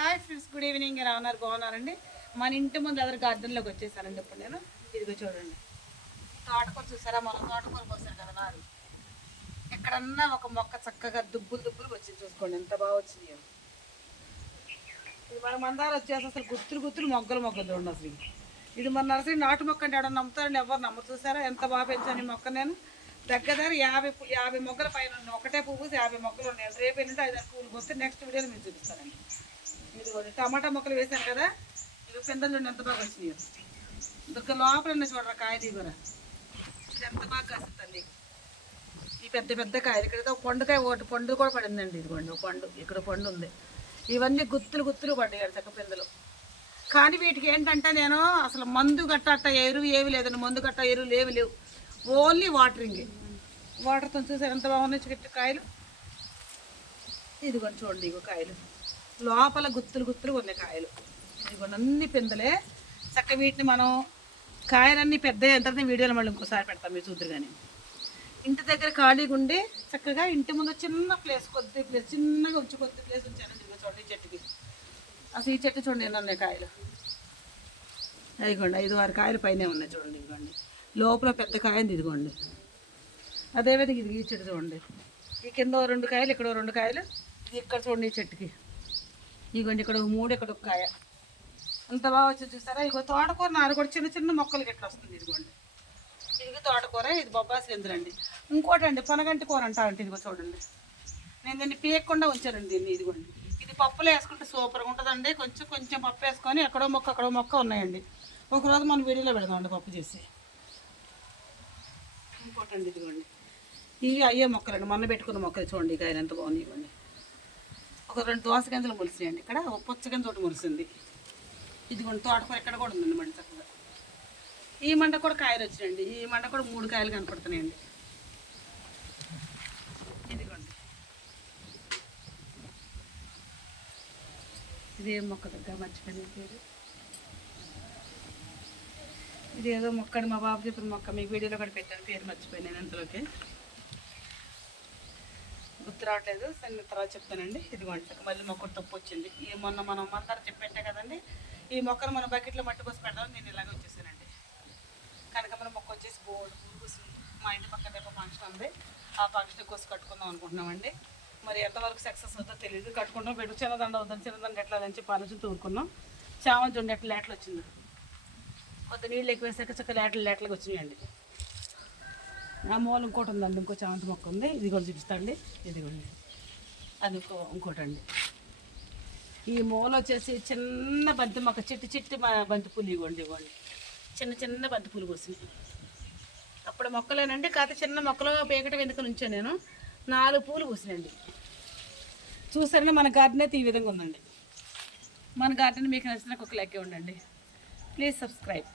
Hi friends, good evening. ఎలా ఉన్నారు? బాగున్నారండి. మన ఇంటి ముందు ఎదురు గార్డెన్లోకి వచ్చేసానండి. ఇప్పుడు నేను ఇదిగో చూడండి, తోటకూర చూసారా? మనం తోటకూర పోసారు కదా నారు. ఎక్కడన్నా ఒక మొక్క చక్కగా దుబ్బులు దుబ్బులు వచ్చింది. చూసుకోండి ఎంత బాగా వచ్చింది. ఇది మన మందారం వచ్చేసి అసలు గుత్తులు గుత్తులు మొగ్గలు మొగ్గలు చూడండి. అసలు ఇది మన నర్సరీ నాటు మొక్క అంటే ఎవడన్నా నమ్ముతారండి? ఎవరు నమ్మరు. చూసారా ఎంత బాగా పెంచాను ఈ మొక్క. నేను దగ్గర 50 మొగ్గల పైన ఉన్నాయి. ఒకటే పువ్వు 50 మొగ్గలు ఉన్నాయి. రేపు ఏంటంటే 5 పూలు పోస్తే నెక్స్ట్ వీడియోలో మీరు చూపిస్తానండి. ఇదిగోండి టమాటా మొక్కలు వేసాను కదా, ఇవి పిందలు చూడండి ఎంత బాగా వచ్చినాయి. ఇంకొక లోపల ఉన్న చూడరా కాయలు కూడా చూడు ఎంత బాగా కాస్తుంది. ఈ పెద్ద పెద్ద కాయలు ఇక్కడ పండుకాయ ఒకటి పండు కూడా పడిందండి. ఇదిగోండి పండు, ఇక్కడ పండు ఉంది. ఇవన్నీ గుత్తులు గుత్తులు పడ్డాయి చక్క పిందలు. కానీ వీటికి ఏంటంటే నేను అసలు మందు గట్ట ఎరువు ఏవి లేదండి. మందు గట్ట ఎరువులు ఏవి లేవు, ఓన్లీ వాటరింగ్. వాటర్తో చూసారు ఎంత బాగున్నాయి చెట్టు కాయలు. ఇదిగోండి చూడండి, ఇగో కాయలు లోపల గుత్తులు గుత్తులు ఉన్నాయి కాయలు. ఇదిగోండి అన్ని పిందలే చక్క. వీటిని మనం కాయలన్నీ పెద్ద ఎంత వీడియోలో మళ్ళీ ఇంకోసారి పెడతాం, మీరు చూద్దరు. కానీ ఇంటి దగ్గర ఖాళీగా ఉండి చక్కగా ఇంటి ముందు చిన్న ప్లేస్, కొద్ది ప్లేస్ చిన్నగా ఉంచి కొద్ది ప్లేస్ ఉంచానండి. ఇదిగో చూడండి ఈ చెట్టుకి. అసలు ఈ చెట్టు చూడండి ఎన్ని ఉన్నాయి కాయలు. ఇదిగోండి 5-6 కాయలు పైనే ఉన్నాయి చూడండి. ఇదిగోండి లోపల పెద్ద కాయంది. ఇదిగోండి అదేవిధంగా ఇది ఈ చెట్టు చూడండి. ఈ కింద 2 కాయలు, ఇక్కడ 2 కాయలు. ఇది ఇక్కడ చూడండి ఈ చెట్టుకి. ఇదిగోండి ఇక్కడ 3, ఇక్కడ 1 కాయ. అంత బాగా వచ్చి చూస్తారా? ఇగో తోటకూర నారు కూడా చిన్న చిన్న మొక్కలకి ఎట్లా వస్తుంది. ఇదిగోండి ఇది తోటకూర, ఇది బొబ్బాసి గింజలండి. ఇంకోటి అండి పొనగంటి కూర అంటారంటే. ఇదిగో చూడండి, నేను దీన్ని పీయకుండా ఉంచానండి దీన్ని. ఇదిగోండి ఇది పప్పులో వేసుకుంటే సూపర్గా ఉంటుందండి. కొంచెం కొంచెం పప్పు వేసుకొని ఎక్కడో మొక్క ఉన్నాయండి. ఒకరోజు మనం వీడియోలో పెడదామండి పప్పు చేసి. ఇంకోటి అండి ఇదిగోండి, ఇవి అయ్యే మొక్కలండి, మొన్న పెట్టుకున్న మొక్కలు చూడండి. కాయలు ఎంత బాగున్నాయి. ఇవ్వండి ఒక 2 దోస గింజలు మొలిసినాయండి. ఇక్కడ ఒక పుచ్చ గింజ ఒకటి మొలిసింది. ఇదిగోండి తోటకూర ఇక్కడ కూడా ఉందండి మండి చక్కగా. ఈ మండ కూడా కాయలు వచ్చినాయండి. ఈ మండ కూడా 3 కాయలు కనపడుతున్నాయండి. ఇదిగోండి ఇది ఏం మొక్క దగ్గర మర్చిపోయిన పేరు. ఇది ఏదో మొక్క, మా బాబు చెప్పిన మొక్క. మీకు వీడియోలో కూడా పెట్టాను, పేరు మర్చిపోయాను అంతలోకి, గుర్తు రావట్లేదు. సరే తర్వాత చెప్తానండి. ఇదిగోండి మళ్ళీ మొక్క తప్పు వచ్చింది. ఈ మొన్న మనం మందారం చెప్పంటే కదండి, ఈ మొక్కను మనం బకెట్లో మట్టి పోసి పెడదాం. నేను ఇలాగే వచ్చేసానండి. కనకాంబరం మొక్క వచ్చేసి బోర్డు కూర్చుంది. మా ఇంటి పక్కన రేపు ఫంక్షన్ ఉంది, ఆ ఫంక్షన్ కోసి కట్టుకుందాం అనుకుంటున్నామండి. మరి ఎంతవరకు సక్సెస్ అవుతుందో తెలియదు. కట్టుకుంటాం, పెట్టు చిన్నదండ అవుతుంది. చిన్నదండ ఎట్లా అని పాలచి తూరుకున్నాం. చామంతి చూడండి ఎట్లా లేట్లు వచ్చింది. కొద్ది నీళ్ళు ఎక్కువ వేసాక చక్క లేట్లకి వచ్చినాయండి. ఆ మూల ఇంకోటి ఉందండి, ఇంకో చామంతి మొక్క ఉంది. ఇది కూడా చూపిస్తాండి. ఇదిగోండి అది ఇంకోటి అండి. ఈ మూల వచ్చేసి చిన్న బంతి మొక్క, చిట్టి బంతి పూలు. ఇవ్వండి చిన్న చిన్న బంతి పూలు కోసినాయి. అప్పుడు మొక్కలేనండి, కాకపోతే చిన్న మొక్కలో పేకటం ఎందుకు నుంచాను నేను. 4 పూలు పూసినాయండి. చూసారండి మన గార్డెన్ అయితే ఈ విధంగా ఉందండి. మన గార్డెన్ మీకు నచ్చిన ఒక లైక్ ఇవ్వండి. Please subscribe.